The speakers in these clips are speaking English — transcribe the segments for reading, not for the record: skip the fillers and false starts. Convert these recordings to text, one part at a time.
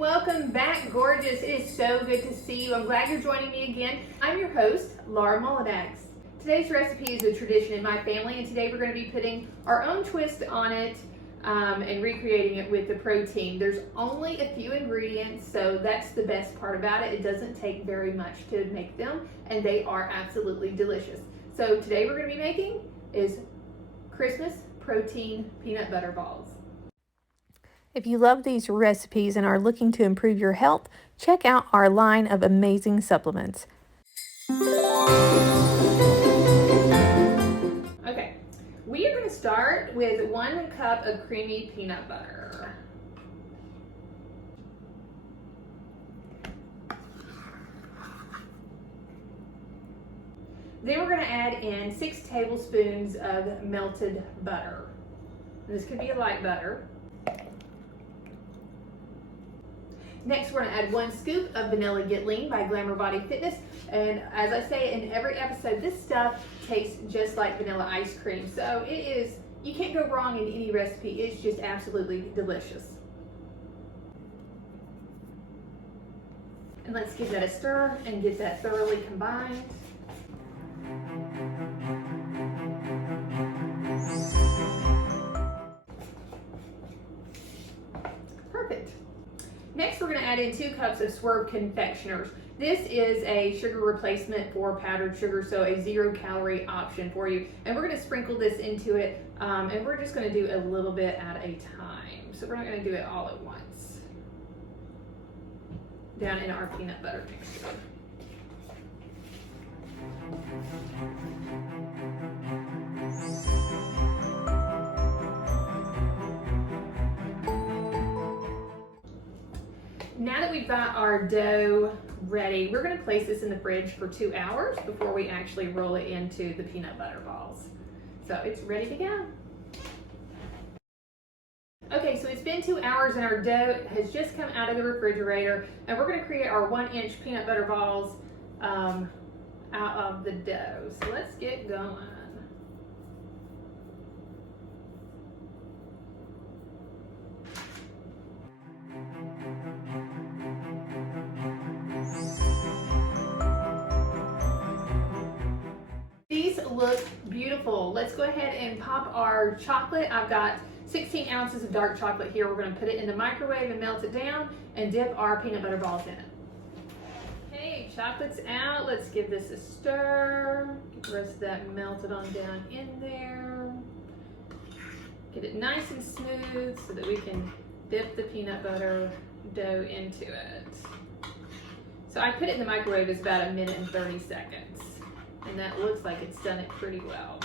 welcome back, gorgeous. It is so good to see you. I'm glad you're joining me again. I'm your host, Laura Mullinax. Today's recipe is a tradition in my family, and today we're going to be putting our own twist on it and recreating it with the protein. There's only a few ingredients, so that's the best part about it. It doesn't take very much to make them, and they are absolutely delicious. So today we're going to be making is Christmas protein peanut butter balls. If you love these recipes and are looking to improve your health, check out our line of amazing supplements. Okay, we are going to start with 1 cup of creamy peanut butter. Then we're going to add in 6 tablespoons of melted butter. This could be a light butter. Next, we're going to add 1 scoop of vanilla Get Lean by Glamour Body Fitness. And as I say in every episode, this stuff tastes just like vanilla ice cream. So it is, you can't go wrong in any recipe. It's just absolutely delicious. And let's give that a stir and get that thoroughly combined. Perfect. Next, we're going to add in 2 cups of Swerve confectioners. This is a sugar replacement for powdered sugar, so a 0-calorie option for you. And we're going to sprinkle this into it, and we're just going to do a little bit at a time. So we're not going to do it all at once. Down in our peanut butter mixture. Now that we've got our dough ready, we're going to place this in the fridge for 2 hours before we actually roll it into the peanut butter balls. So it's ready to go. Okay, so it's been 2 hours and our dough has just come out of the refrigerator, and we're going to create our 1-inch peanut butter balls out of the dough. So let's get going. These look beautiful. Let's go ahead and pop our chocolate. I've got 16 ounces of dark chocolate here. We're going to put it in the microwave and melt it down and dip our peanut butter balls in it. Okay, chocolate's out. Let's give this a stir. Get the rest of that melted on down in there. Get it nice and smooth so that we can dip the peanut butter dough into it. So I put it in the microwave. It's about 1 minute and 30 seconds. And that looks like it's done it pretty well.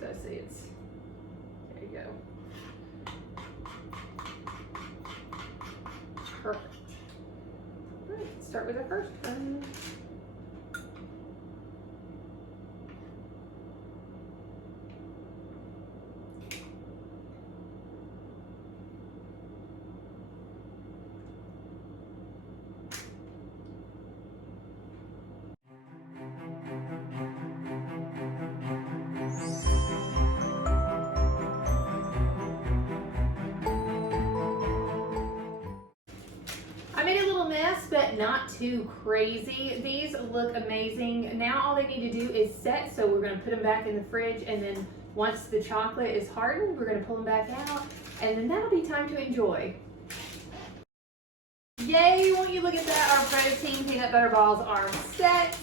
So see, it's, there you go. Perfect. All right, let's start with our first one. I made a little mess, but not too crazy. These look amazing. Now all they need to do is set, so we're going to put them back in the fridge, and then once the chocolate is hardened, we're going to pull them back out, and then that'll be time to enjoy. Yay, won't you look at that? Our protein peanut butter balls are set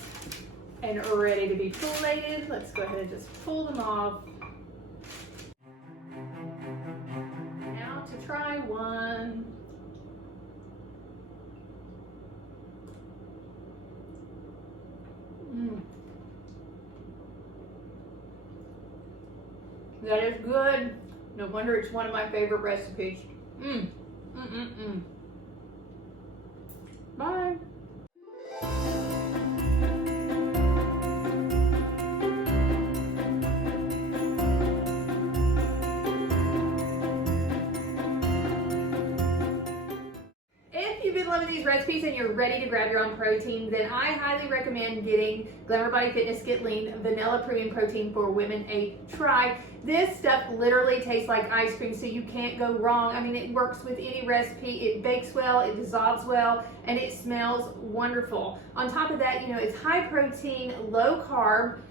and ready to be plated. Let's go ahead and just pull them off. Now to try one. That is good. No wonder it's one of my favorite recipes. Bye. If you've been loving these recipes and you're ready to grab your own protein, then I highly recommend getting Glamour Body Fitness Get Lean Vanilla Premium Protein for Women a try. This stuff literally tastes like ice cream, so you can't go wrong. I mean, it works with any recipe. It bakes well, it dissolves well, and it smells wonderful. On top of that, you know, it's high protein, low carb.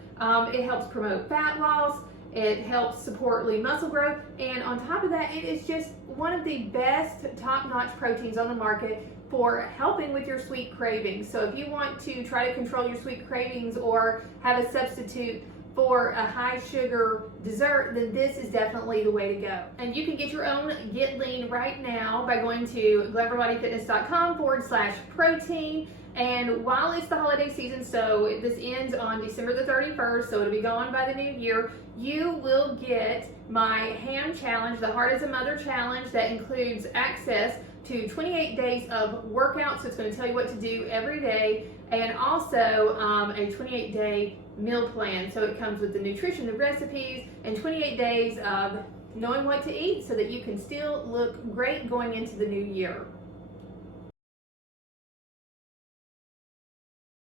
It helps promote fat loss. It helps support lean muscle growth, and on top of that, it is just one of the best top-notch proteins on the market for helping with your sweet cravings. So if you want to try to control your sweet cravings or have a substitute for a high sugar dessert, then this is definitely the way to go. And you can get your own Get Lean right now by going to glamourbodyfitness.com/protein. And while it's the holiday season, so this ends on December the 31st, so it'll be gone by the new year, you will get my ham challenge, the Heart as a Mother challenge, that includes access to 28 days of workouts. So it's going to tell you what to do every day, and also a 28-day meal plan. So it comes with the nutrition, the recipes, and 28 days of knowing what to eat so that you can still look great going into the new year.